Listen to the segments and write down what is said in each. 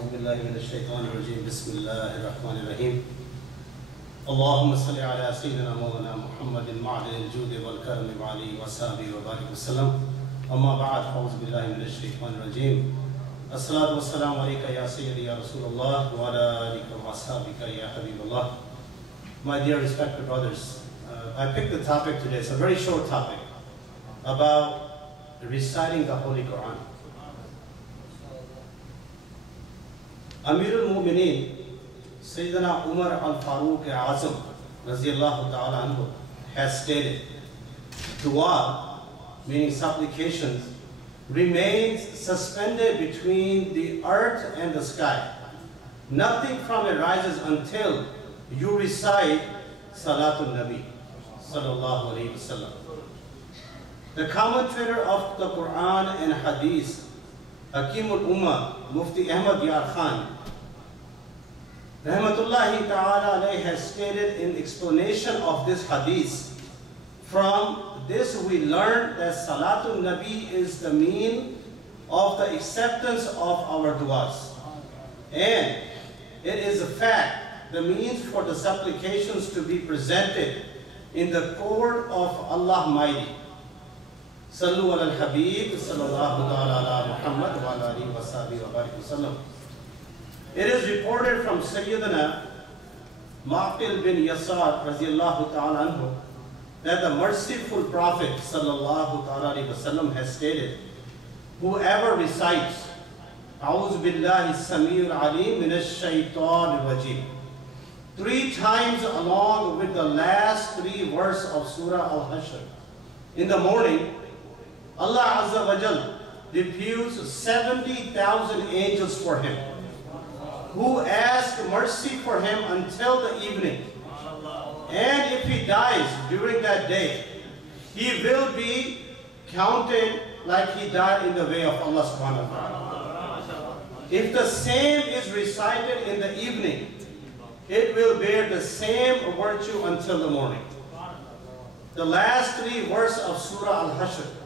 أعوذ بالله من الشيطان الرجيم بسم الله الرحمن الرحيم اللهم صل على سيدنا مولانا محمد معدن الجود والكرم وعلي وصحبه وبارك وسلم أما بعد أعوذ بالله من الشيطان الرجيم الصلاة والسلام عليك يا سيدي يا رسول الله وعلى آلك وأصحابك يا حبيب الله. My dear respected brothers, I picked the topic today. It's a very short topic about reciting the Holy Quran. Amir al-Mu'mineen Sayyidina Umar al-Faruq al-Azam Raziyallahu ta'ala anhu has stated, dua, meaning supplications, remains suspended between the earth and the sky. Nothing from it rises until you recite Salatul Nabi Sallallahu Alaihi Wasallam. The commentator of the Quran and Hadith, Hakimul Ummah, Mufti Ahmad Yar Khan, Rahmatullahi Ta'ala alayhi, has stated in explanation of this Hadith, from this we learn that Salatul Nabi is the mean of the acceptance of our du'as. And it is a fact, the means for the supplications to be presented in the court of Allah Mighty. Sallu ala al-Habib, sallallahu ala Muhammad wa ala alihi wa sahbihi wa barik wa sallam. It is reported from Sayyidina Mehfil bin Yasar radiyallahu ta'ala anhu that the merciful Prophet sallallahu ta'ala alayhi wa sallam has stated, whoever recites A'udhu billahi as-Sami'ul Alim minash shaitanir rajim 3 times along with the last 3 verses of Surah Al-Hashr in the morning, Allah Azza wa Jal deputes 70,000 angels for him, who ask mercy for him until the evening. And if he dies during that day, he will be counted like he died in the way of Allah subhanahu wa ta'ala. If the same is recited in the evening, it will bear the same virtue until the morning. The last 3 verses of Surah Al-Hashr.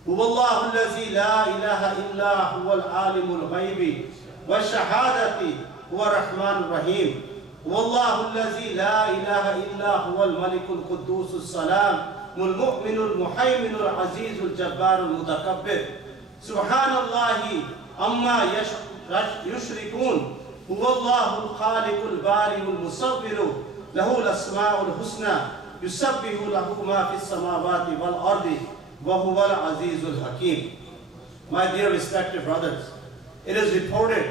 Huwallahu allazi la ilaha illa huwal alimul ghaibi wa shahadati huwa rahmanur rahim. Huwallahu allazi la ilaha illa huwal malikul quddus salam mul mu'minul muhayminul azizul jabbarul mutakabbir. Subhanallahi amma yushrikun. Huwallahu al-khaliqul bari'ul musawwiru lahu al-asma'ul husna yusabbihu lahu ma fis samawati wal ardi wa huwal azizul hakim. My dear respected brothers, it is reported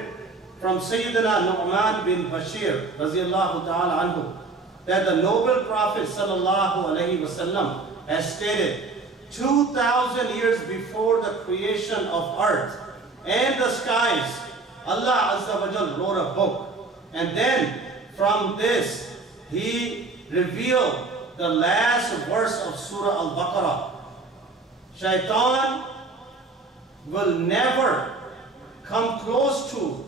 from Sayyidina Nu'man bin Bashir raziyallahu ta'ala anhu that the noble Prophet sallallahu alayhi wasallam has stated, 2,000 years before the creation of earth and the skies, Allah Azza wa Jal wrote a book, and then from this He revealed the last verse of Surah Al-Baqarah. Shaitan will never come close to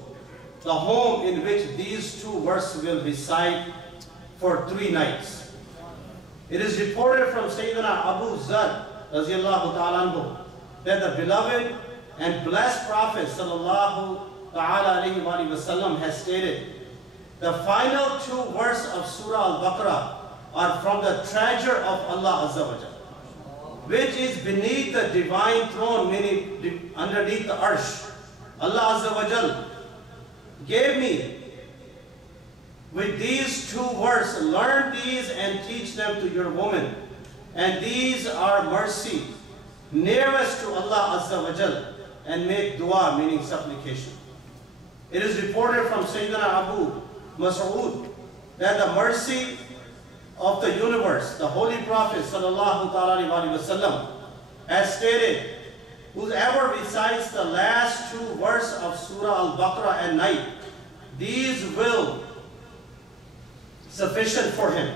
the home in which these 2 verses will reside for 3 nights. It is reported from Sayyidina Abu Zar Raziyallahu ta'ala anhu that the beloved and blessed Prophet sallallahu ta'ala alayhi wa sallam has stated, the final 2 verses of Surah Al-Baqarah are from the treasure of Allah Azza wa Jal, which is beneath the divine throne, meaning underneath the arsh. Allah Azza wa Jal gave me with these 2 verses, learn these and teach them to your women. And these are mercy nearest to Allah Azza wa Jal, and make dua, meaning supplication. It is reported from Sayyidina Abu Mas'ud that the mercy of the universe, the Holy Prophet sallallahu ta'ala alayhi wa sallam, has stated, whoever recites the last 2 verses of Surah Al-Baqarah at night, these will sufficient for him.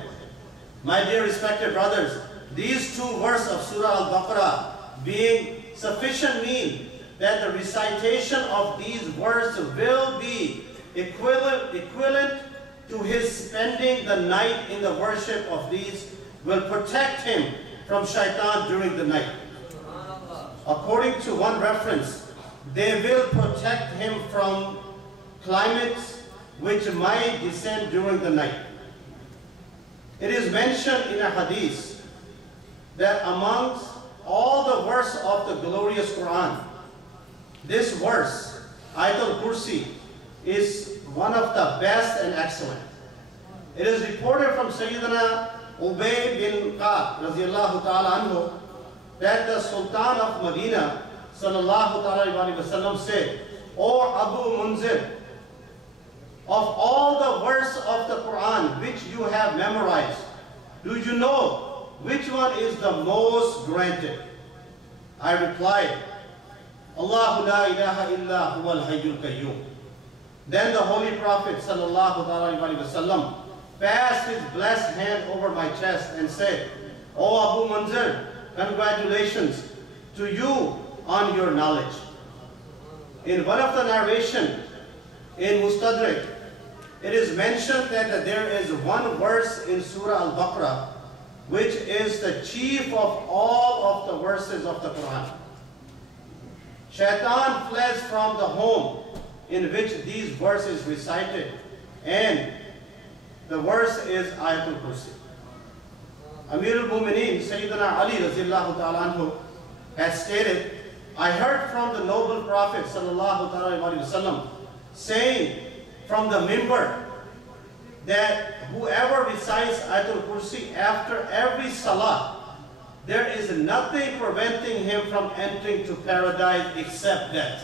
My dear respected brothers, these 2 verses of Surah Al-Baqarah being sufficient mean that the recitation of these verses will be equivalent to his spending the night in the worship of these, will protect him from shaitan during the night. According to one reference, they will protect him from climates which might descend during the night. It is mentioned in a hadith that amongst all the verses of the glorious Quran, this verse, Ayatul Kursi, is one of the best and excellent. It is reported from Sayyidina Ubay bin Ka'b radiyallahu ta'ala anhu that the Sultan of Madina sallallahu ta'ala alayhi wa sallam said, "O Abu Munzir, of all the verses of the Quran which you have memorized, do you know which one is the most granted?" I replied, "Allahu la ilaha illa huwal hayyul qayyum." Then the Holy Prophet sallallahu alaihi wasallam passed his blessed hand over my chest and said, "O Abu Munzir, congratulations to you on your knowledge." In one of the narration in Mustadrak, it is mentioned that there is one verse in Surah Al-Baqarah which is the chief of all of the verses of the Quran. Shaitan fled from the home in which these verses recited, and the verse is Ayatul Kursi. Amir al-Mu'mineen Sayyidina Ali radiyallahu ta'ala anhu has stated, "I heard from the noble Prophet sallallahu ta'ala alayhi wa sallam saying from the mimbar that whoever recites Ayatul Kursi after every salah, there is nothing preventing him from entering to paradise except death.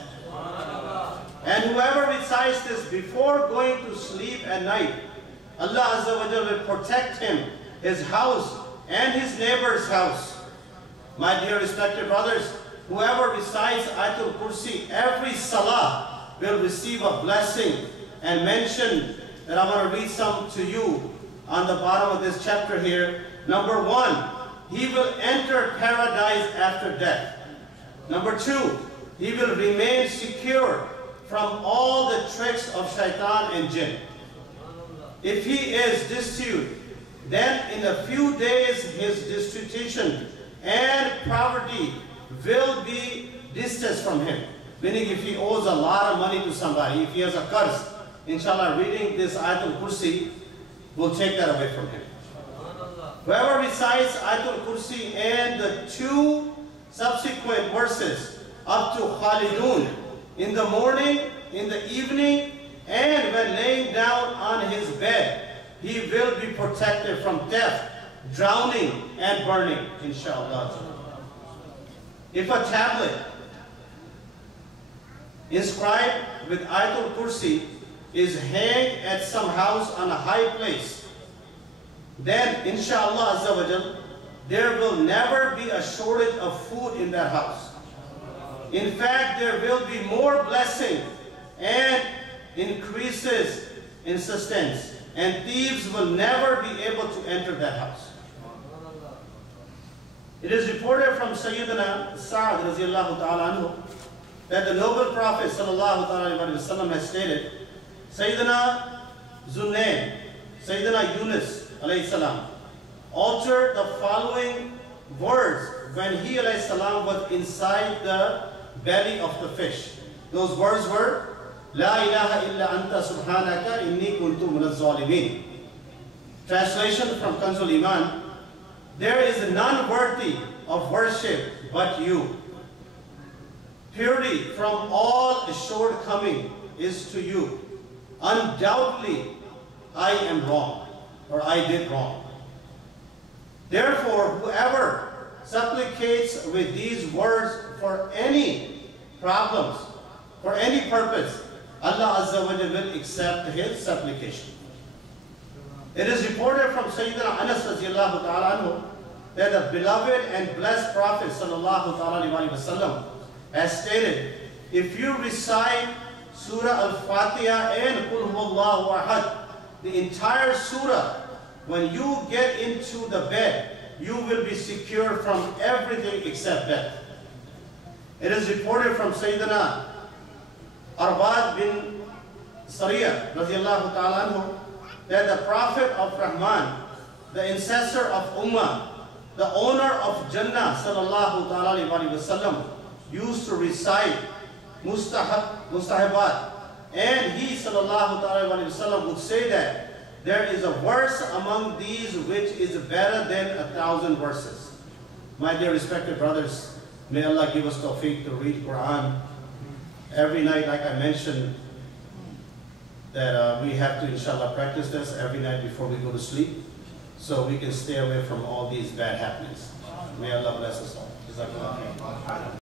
And whoever recites this before going to sleep at night, Allah Azza wa Jalla will protect him, his house, and his neighbor's house." My dear respected brothers, whoever recites Ayatul Kursi every salah will receive a blessing, and mention that I want to read some to you on the bottom of this chapter here. Number one, he will enter paradise after death. Number two, he will remain secure from all the tricks of shaitan and jinn. If he is destitute, then in a few days his destitution and poverty will be distanced from him. Meaning if he owes a lot of money to somebody, if he has a curse, inshallah reading this Ayatul Kursi will take that away from him. Whoever recites Ayatul Kursi and the two subsequent verses up to Khalidun, in the morning, in the evening, and when laying down on his bed, he will be protected from death, drowning, and burning, inshallah. If a tablet inscribed with Ayatul Kursi is hanged at some house on a high place, then inshallah Azza wa Jal, there will never be a shortage of food in that house. In fact, there will be more blessing and increases in sustenance, and thieves will never be able to enter that house. It is reported from Sayyidina Sa'ad radiyallahu ta'ala anhu that the noble Prophet sallallahu ta'ala alayhi wa sallam has stated, Sayyidina Zunayn, Sayyidina Yunus alayhi salam, altered the following words when he alayhi salam was inside the belly of the fish. Those words were, La ilaha illa anta subhanaka inni kuntu minaz zalimin. Translation from Kanzul Iman, there is none worthy of worship but you. Purity from all shortcoming is to you. Undoubtedly, I am wrong, or I did wrong. Therefore, whoever supplicates with these words for any problems, for any purpose, Allah Azza wa Jalla will accept his supplication. It is reported from Sayyidina Anas radiyallahu ta'ala anhu that the beloved and blessed Prophet sallallahu ta'ala alayhi wa sallam has stated, if you recite Surah Al-Fatiha and Qul Huwallahu Ahad, the entire surah, when you get into the bed, you will be secure from everything except death. It is reported from Sayyidina Arbad bin Sariya radiyallahu ta'ala anhu that the Prophet of Rahman, the ancestor of Ummah, the owner of Jannah sallallahu ta'ala alayhi wa sallam, used to recite mustahabat. And he sallallahu alaihi wasallam would say that there is a verse among these which is better than 1,000 verses. My dear respected brothers, may Allah give us tawfiq to read Quran every night. Like I mentioned, that we have to inshallah practice this every night before we go to sleep, so we can stay away from all these bad happenings. May Allah bless us all.